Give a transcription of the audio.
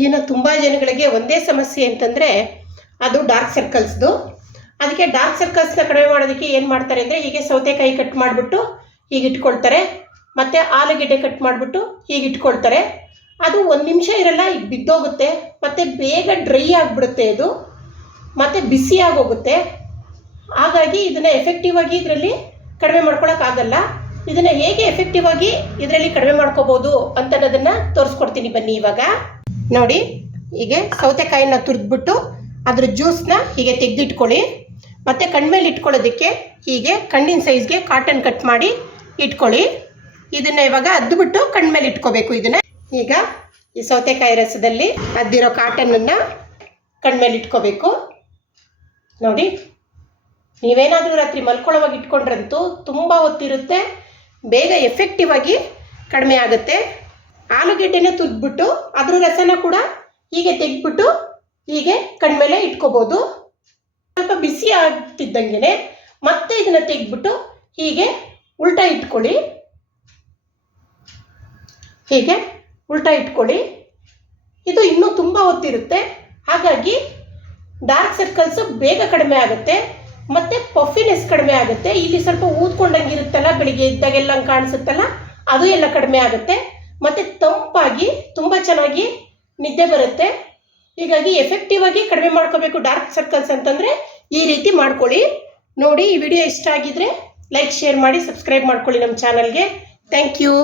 ಈಗಿನ ತುಂಬ ಜನಗಳಿಗೆ ಒಂದೇ ಸಮಸ್ಯೆ ಅಂತಂದರೆ ಅದು ಡಾರ್ಕ್ ಸರ್ಕಲ್ಸ್ದು. ಅದಕ್ಕೆ ಡಾರ್ಕ್ ಸರ್ಕಲ್ಸ್ನ ಕಡಿಮೆ ಮಾಡೋದಕ್ಕೆ ಏನು ಮಾಡ್ತಾರೆ ಅಂದರೆ, ಹೀಗೆ ಸೌತೆಕಾಯಿ ಕಟ್ ಮಾಡಿಬಿಟ್ಟು ಹೀಗೆ ಇಟ್ಕೊಳ್ತಾರೆ, ಮತ್ತು ಆಲೂಗೆಡ್ಡೆ ಕಟ್ ಮಾಡಿಬಿಟ್ಟು ಹೀಗೆ ಇಟ್ಕೊಳ್ತಾರೆ. ಅದು 1 ನಿಮಿಷ ಇರಲ್ಲ, ಈಗ ಬಿದ್ದೋಗುತ್ತೆ, ಮತ್ತು ಬೇಗ ಡ್ರೈ ಆಗಿಬಿಡುತ್ತೆ ಇದು, ಮತ್ತು ಬಿಸಿ ಆಗೋಗುತ್ತೆ. ಹಾಗಾಗಿ ಇದನ್ನು ಎಫೆಕ್ಟಿವ್ ಆಗಿ ಇದರಲ್ಲಿ ಕಡಿಮೆ ಮಾಡ್ಕೊಳಕ್ಕಾಗಲ್ಲ. ಇದನ್ನು ಹೇಗೆ ಎಫೆಕ್ಟಿವ್ ಆಗಿ ಇದರಲ್ಲಿ ಕಡಿಮೆ ಮಾಡ್ಕೋಬೋದು ಅಂತ ಅನ್ನೋದನ್ನು ತೋರಿಸ್ಕೊಡ್ತೀನಿ ಬನ್ನಿ. ಇವಾಗ ನೋಡಿ, ಹೀಗೆ ಸೌತೆಕಾಯಿನ ತುರಿದ್ಬಿಟ್ಟು ಅದ್ರ ಜ್ಯೂಸ್ನ ಹೀಗೆ ತೆಗೆದಿಟ್ಕೊಳ್ಳಿ. ಮತ್ತು ಕಣ್ಮೇಲೆ ಇಟ್ಕೊಳ್ಳೋದಕ್ಕೆ ಹೀಗೆ ಕಣ್ಣಿನ ಸೈಜ್ಗೆ ಕಾಟನ್ ಕಟ್ ಮಾಡಿ ಇಟ್ಕೊಳ್ಳಿ. ಇದನ್ನು ಇವಾಗ ಅದ್ದುಬಿಟ್ಟು ಕಣ್ಮೇಲೆ ಇಟ್ಕೋಬೇಕು. ಇದನ್ನು ಈಗ ಈ ಸೌತೆಕಾಯಿ ರಸದಲ್ಲಿ ಅದ್ದಿರೋ ಕಾಟನನ್ನು ಕಣ್ಮೇಲೆ ಇಟ್ಕೋಬೇಕು. ನೋಡಿ, ನೀವೇನಾದರೂ ರಾತ್ರಿ ಮಲ್ಕೊಳ್ಳೋವಾಗ ಇಟ್ಕೊಂಡ್ರಂತೂ ತುಂಬ ಹೊತ್ತಿರುತ್ತೆ, ಬೇಗ ಎಫೆಕ್ಟಿವ್ ಆಗಿ ಕಡಿಮೆ ಆಗುತ್ತೆ. ಆಲೂಗೆಡ್ಡೆನ ತುರಿದ್ಬಿಟ್ಟು ಅದ್ರ ರಸನ ಕೂಡ ಹೀಗೆ ತೆಗೆದ್ಬಿಟ್ಟು ಹೀಗೆ ಕಣ್ಮೇಲೆ ಇಟ್ಕೋಬೋದು. ಸ್ವಲ್ಪ ಬಿಸಿ ಆಗ್ತಿದ್ದಂಗೆ ಮತ್ತೆ ಇದನ್ನು ತೆಗೆದ್ಬಿಟ್ಟು ಹೀಗೆ ಉಲ್ಟಾ ಇಟ್ಕೊಳ್ಳಿ. ಹೀಗೆ ಉಲ್ಟಾ ಇಟ್ಕೊಳ್ಳಿ. ಇದು ಇನ್ನೂ ತುಂಬ ಹೊತ್ತಿರುತ್ತೆ, ಹಾಗಾಗಿ ಡಾರ್ಕ್ ಸರ್ಕಲ್ಸು ಬೇಗ ಕಡಿಮೆ ಆಗುತ್ತೆ, ಮತ್ತು ಪಫಿನೆಸ್ ಕಡಿಮೆ ಆಗುತ್ತೆ. ಇಲ್ಲಿ ಸ್ವಲ್ಪ ಊದ್ಕೊಂಡಂಗೆ ಇರುತ್ತಲ್ಲ, ಬೆಳಿಗ್ಗೆ ಇದ್ದಾಗೆಲ್ಲ ಕಾಣಿಸುತ್ತಲ್ಲ, ಅದು ಎಲ್ಲ ಕಡಿಮೆ ಆಗುತ್ತೆ. ಮತ್ತು ತಂಪಾಗಿ ತುಂಬ ಚೆನ್ನಾಗಿ ನಿದ್ದೆ ಬರುತ್ತೆ. ಹೀಗಾಗಿ ಎಫೆಕ್ಟಿವ್ ಆಗಿ ಕಡಿಮೆ ಮಾಡ್ಕೋಬೇಕು ಡಾರ್ಕ್ ಸರ್ಕಲ್ಸ್ ಅಂತಂದರೆ ಈ ರೀತಿ ಮಾಡ್ಕೊಳ್ಳಿ. ನೋಡಿ, ಈ ವಿಡಿಯೋ ಇಷ್ಟ ಆಗಿದ್ರೆ ಲೈಕ್, ಶೇರ್ ಮಾಡಿ, ಸಬ್ಸ್ಕ್ರೈಬ್ ಮಾಡ್ಕೊಳ್ಳಿ ನಮ್ಮ ಚಾನಲ್ಗೆ. Thank you.